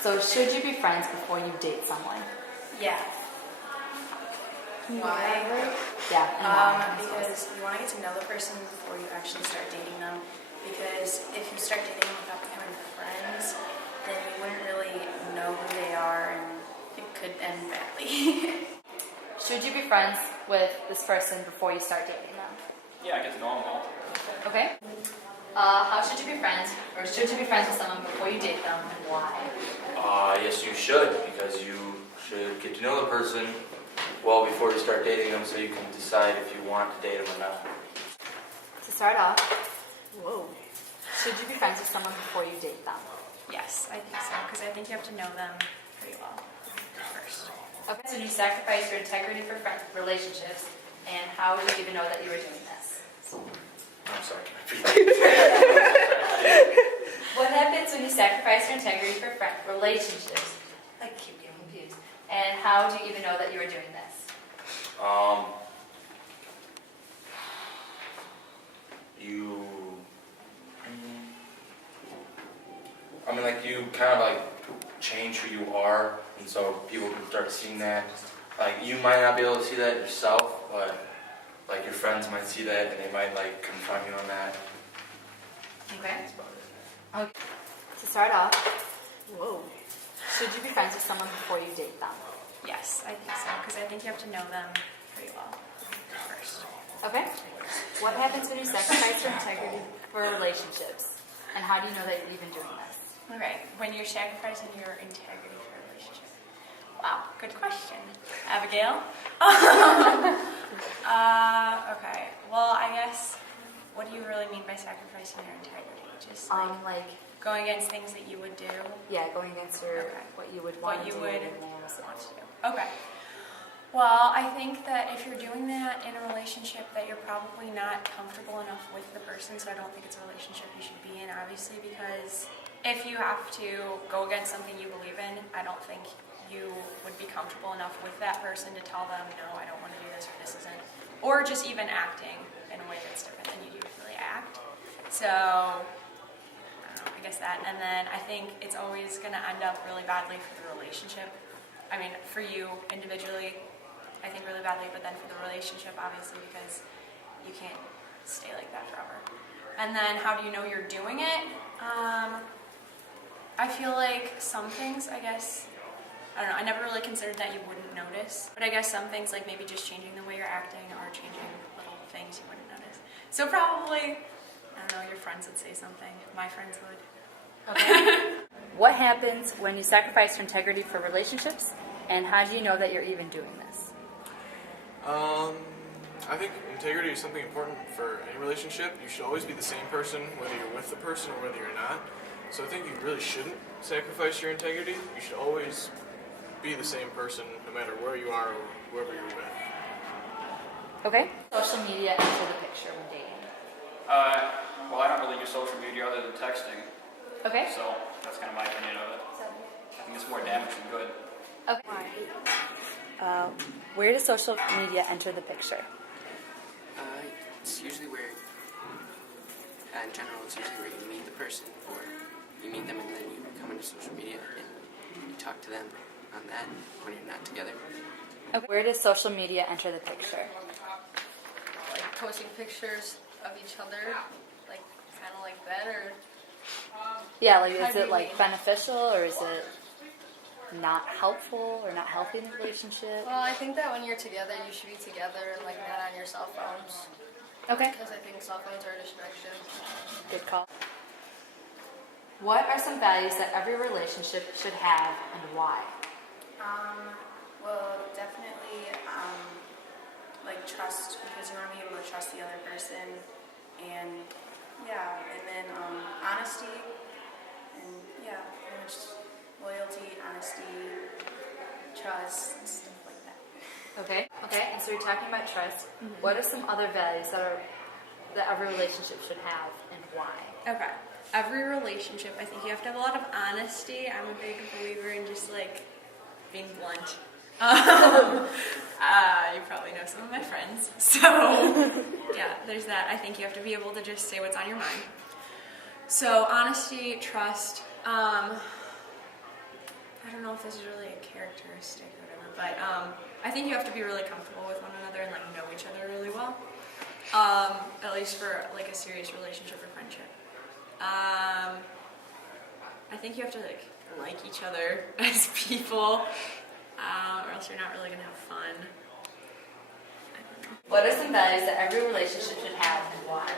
So should you be friends before you date someone? Yeah. Why? Yeah. And why? Because you want to get to know the person before you actually start dating them. Because if you start dating them without becoming friends, then you wouldn't really know who they are, and it could end badly. Should you be friends with this person before you start dating them? Yeah, get to know them all. Okay. How should you be friends, or should you be friends with someone before you date them, and why? Yes, you should, because you should get to know the person well before you start dating them, so you can decide if you want to date them or not. To start off, should you be friends with someone before you date them? Yes, I think so, because I think you have to know them pretty well first. Okay. So you sacrifice your integrity for relationships, and how would you even know that you were doing this? I'm sorry. What happens when you sacrifice your integrity for relationships? I keep getting confused. And how do you even know that you were doing this? You kind of like change who you are, and so people can start seeing that. Like, you might not be able to see that yourself, but like your friends might see that, and they might like confront you on that. Okay. Okay. To start off, should you be friends with someone before you date them? Yes, I think so, because I think you have to know them pretty well first. Okay. What happens when you sacrifice your integrity for relationships? And how do you know that you're even doing this? Okay, when you're sacrificing your integrity for a relationship. Wow, good question. Abigail? Okay, well, I guess, what do you really mean by sacrificing your integrity? Just like going against things that you would do? Yeah, going against what you would want to do. Want to do. Okay. Well, I think that if you're doing that in a relationship, that you're probably not comfortable enough with the person, so I don't think it's a relationship you should be in, obviously, because if you have to go against something you believe in, I don't think you would be comfortable enough with that person to tell them, no, I don't want to do this, or this isn't, or just even acting in a way that's different than you usually act. So, I don't know, I guess that, and then I think it's always going to end up really badly for the relationship. I mean, for you individually, I think really badly, but then for the relationship, obviously, because you can't stay like that forever. And then how do you know you're doing it? I feel like some things, I guess, I don't know, I never really considered that you wouldn't notice, but I guess some things, like maybe just changing the way you're acting or changing little things you wouldn't notice. So probably, I don't know, your friends would say something. My friends would. Okay. What happens when you sacrifice your integrity for relationships, and how do you know that you're even doing this? I think integrity is something important for any relationship. You should always be the same person, whether you're with the person or whether you're not. So I think you really shouldn't sacrifice your integrity. You should always be the same person, no matter where you are or whoever you're with. Okay. Social media enter the picture when dating. Well, I don't really use social media other than texting. Okay. So that's kind of my opinion of it. I think it's more damage than good. Okay. Where does social media enter the picture? It's usually where, in general, it's usually where you meet the person, or you meet them and then you come into social media and you talk to them on that when you're not together. Okay. Where does social media enter the picture? Like posting pictures of each other, like kind of like that, or Yeah, like is it like beneficial, or is it not helpful or not healthy in the relationship? well, I think that when you're together, you should be together and like not on your cell phones. Okay. Because I think cell phones are a distraction. Good call. What are some values that every relationship should have, and why? Well, definitely, like trust, because you want to be able to trust the other person, and then honesty, and pretty much loyalty, honesty, trust, stuff like that. Okay. Okay. And so you're talking about trust. Mm-hmm. What are some other values that every relationship should have, and why? Okay. Every relationship, I think you have to have a lot of honesty. I'm a big believer in just like being blunt. You probably know some of my friends. So, yeah, there's that. I think you have to be able to just say what's on your mind. So, honesty, trust. I don't know if this is really a characteristic or whatever, but I think you have to be really comfortable with one another and like know each other really well. At least for like a serious relationship or friendship. I think you have to like each other as people, or else you're not really gonna have fun. What are some values that every relationship should have and why?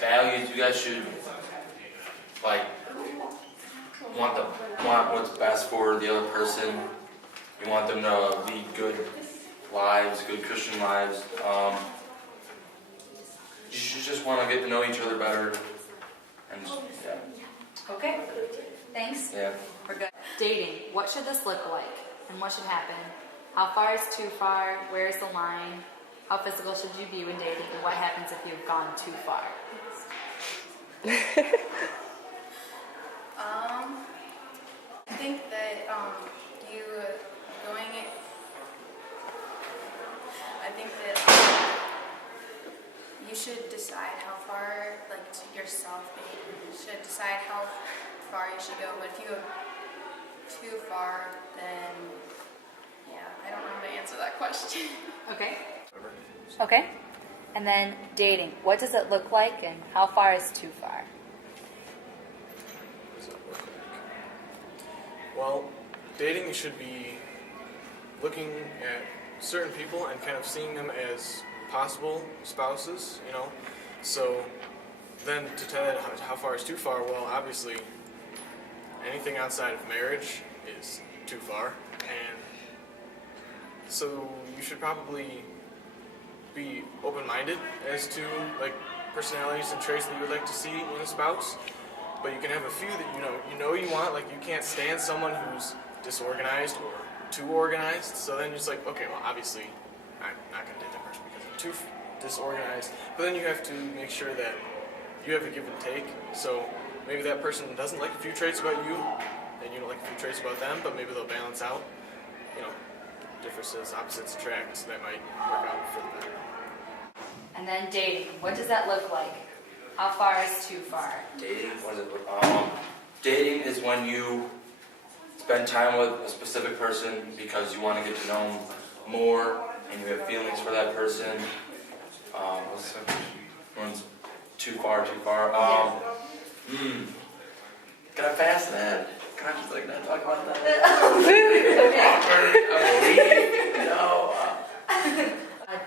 Values, you guys should like want what's best for the other person. You want them to lead good lives, good Christian lives. You should just want to get to know each other better. And yeah. Okay, thanks. Yeah. We're good. Dating, what should this look like and what should happen? How far is too far? Where is the line? How physical should you be when dating? And what happens if you've gone too far? I think that you going. I think that you should decide how far, like to yourself, you should decide how far you should go. But if you go too far, then yeah, I don't know how to answer that question. Okay. Okay. And then dating, what does it look like and how far is too far? Well, dating, you should be looking at certain people and kind of seeing them as possible spouses, you know. So then to tell it how far is too far, well, obviously anything outside of marriage is too far. And so you should probably be open-minded as to like personalities and traits that you would like to see in a spouse. But you can have a few that you know you want. Like you can't stand someone who's disorganized or too organized. So then you're just like, okay, well, obviously I'm not going to date that person because I'm too disorganized. But then you have to make sure that you have a give and take. So maybe that person doesn't like a few traits about you, and you don't like a few traits about them. But maybe they'll balance out. You know, differences, opposites attract. So that might work out for the better. And then dating, what does that look like? How far is too far? Dating, what is it? Dating is when you spend time with a specific person because you want to get to know them more and you have feelings for that person. What's the one's too far? Can I pass that? Can I just like not talk about that? No.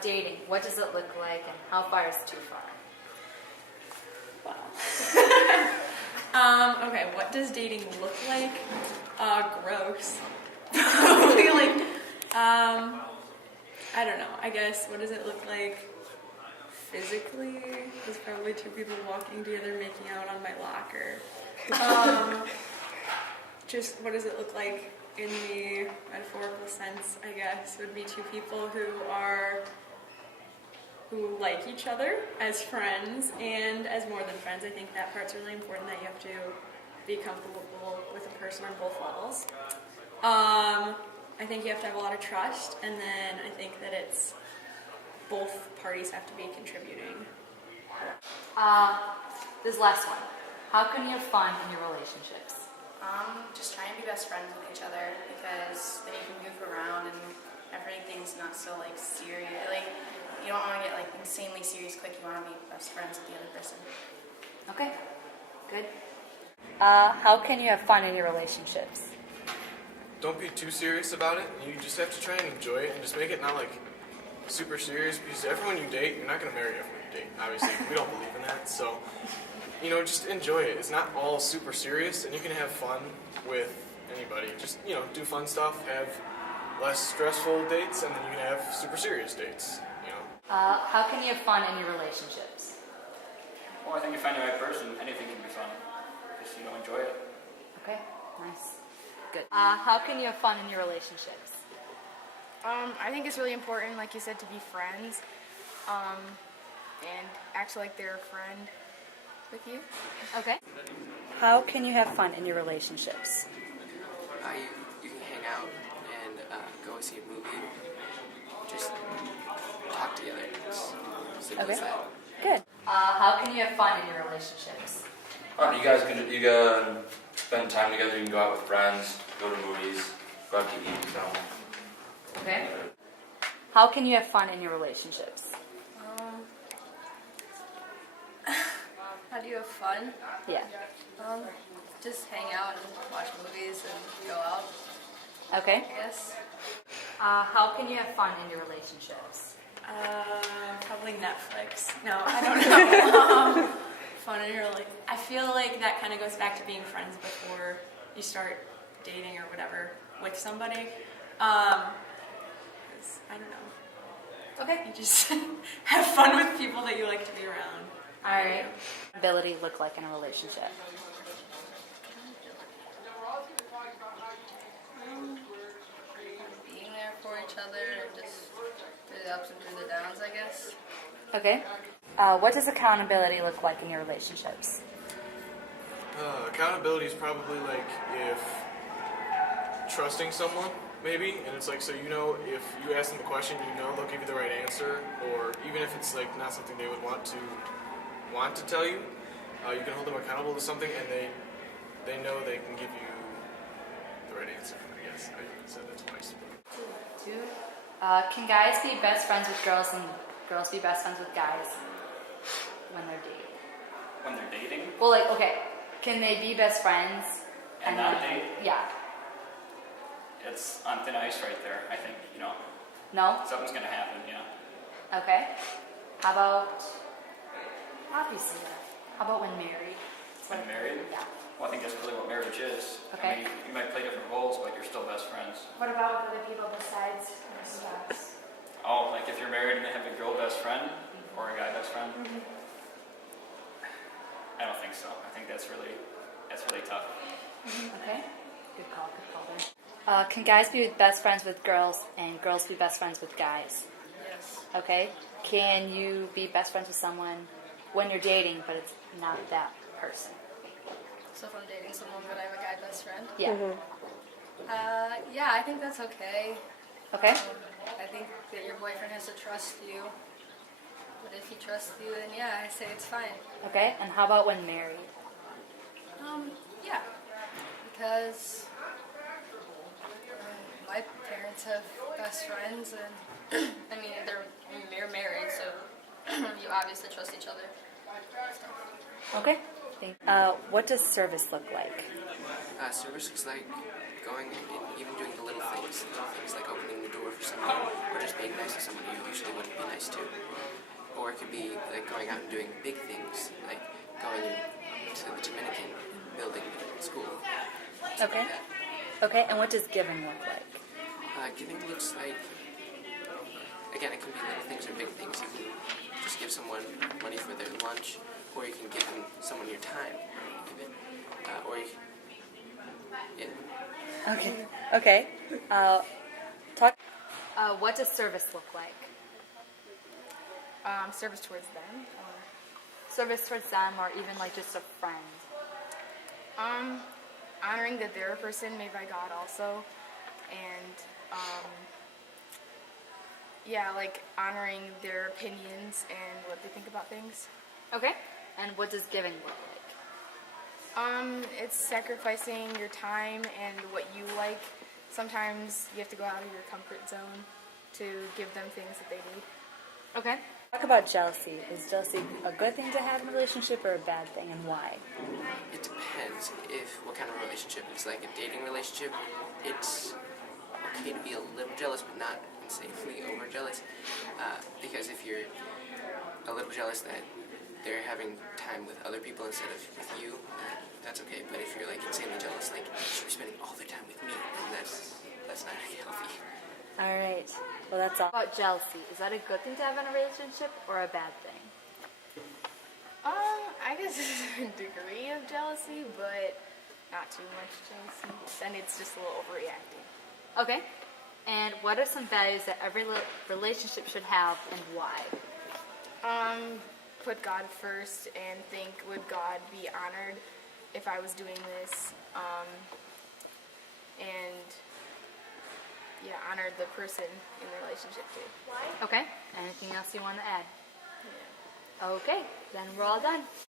Dating, what does it look like and how far is too far? Okay, what does dating look like? Gross. Probably like, I don't know. I guess, what does it look like physically? There's probably two people walking together making out on my locker. Just what does it look like in the metaphorical sense, I guess, would be two people who like each other as friends and as more than friends. I think that part's really important, that you have to be comfortable with a person on both levels. I think you have to have a lot of trust, and then I think that it's both parties have to be contributing. This last one. How can you have fun in your relationships? Just try and be best friends with each other, because then you can goof around and everything's not so like serious. Like you don't want to get like insanely serious quick. You want to be best friends with the other person. Okay, good. How can you have fun in your relationships? Don't be too serious about it. You just have to try and enjoy it and just make it not like super serious, because everyone you date, you're not going to marry everyone you date. Obviously, we don't believe in that. So, just enjoy it. It's not all super serious, and you can have fun with anybody. Just, do fun stuff, have less stressful dates, and then you can have super serious dates, How can you have fun in your relationships? Well, I think you find the right person, anything can be fun. Just, enjoy it. Okay, nice. Good. How can you have fun in your relationships? I think it's really important, like you said, to be friends, and act like they're a friend with you. Okay. How can you have fun in your relationships? You can hang out and go see a movie. Just talk together. Simple as that. Good. How can you have fun in your relationships? You guys can spend time together. You can go out with friends, go to movies, go out to eat. So. Okay. How can you have fun in your relationships? How do you have fun? Yeah. Just hang out and watch movies and go out, Okay. I guess. How can you have fun in your relationships? Probably Netflix. No, I don't know. Fun in your life. I feel like that kind of goes back to being friends before you start dating or whatever with somebody. 'Cause I don't know. Okay. You just have fun with people that you like to be around. All right. Ability look like in a relationship? Being there for each other and just through the ups and through the downs, I guess. Okay. What does accountability look like in your relationships? Accountability is probably like if trusting someone, maybe, and it's like so you know if you ask them the question, you know they'll give you the right answer, or even if it's like not something they would want to tell you, you can hold them accountable to something, and they know they can give you the right answer. I guess I said that twice. Two. Can guys be best friends with girls and girls be best friends with guys when they're dating? When they're dating Well, like, okay, can they be best friends and not date, Yeah. it's on thin ice right there. I think, No? something's going to happen, yeah. Okay. How about, obviously, how about when married? When married? Yeah. Well, I think that's really what marriage is. Okay. I mean, you might play different roles, but you're still best friends. What about with other people besides your spouse? Oh, like if you're married and have a girl best friend or a guy best friend? I don't think so. I think that's really tough. Okay. Good call there. Can guys be best friends with girls and girls be best friends with guys? Yes. Okay. Can you be best friends with someone when you're dating, but it's not that person? So if I'm dating someone but I have a guy best friend? Yeah. Yeah, I think that's okay. Okay. I think that your boyfriend has to trust you. But if he trusts you, then yeah, I say it's fine. Okay. And how about when married? Yeah. Because my parents have best friends, and I mean, they're married, so you obviously trust each other. Okay. What does service look like? Service is like going and even doing the little things like opening the door for someone, or just being nice to someone you usually wouldn't be nice to. Or it could be like going out and doing big things, like going to the Dominican building school. Okay. Okay. And what does giving look like? Giving looks like, again, it can be little things or big things. You can just give someone money for their lunch, or you can give someone your time, even. Or you can, yeah. Okay. Okay. What does service look like? Service towards them. Service towards them, or even like just a friend. Honoring that they're a person made by God also, and yeah, like honoring their opinions and what they think about things. Okay. And what does giving look like? It's sacrificing your time and what you like. Sometimes you have to go out of your comfort zone to give them things that they need. Okay. Talk about jealousy. Is jealousy a good thing to have in a relationship or a bad thing, and why? It depends what kind of relationship. It's like a dating relationship. It's okay to be a little jealous, but not insanely over jealous. Because if you're a little jealous that they're having time with other people instead of with you, that's okay. But if you're like insanely jealous, like you should be spending all their time with me, then that's not healthy. All right. Well, that's all. About jealousy. Is that a good thing to have in a relationship or a bad thing? I guess it's a degree of jealousy, but not too much jealousy. Then it's just a little overreacting. Okay. And what are some values that every relationship should have, and why? Put God first and think, would God be honored if I was doing this? And yeah, honor the person in the relationship too. Okay. Anything else you want to add? Yeah. Okay. Then we're all done.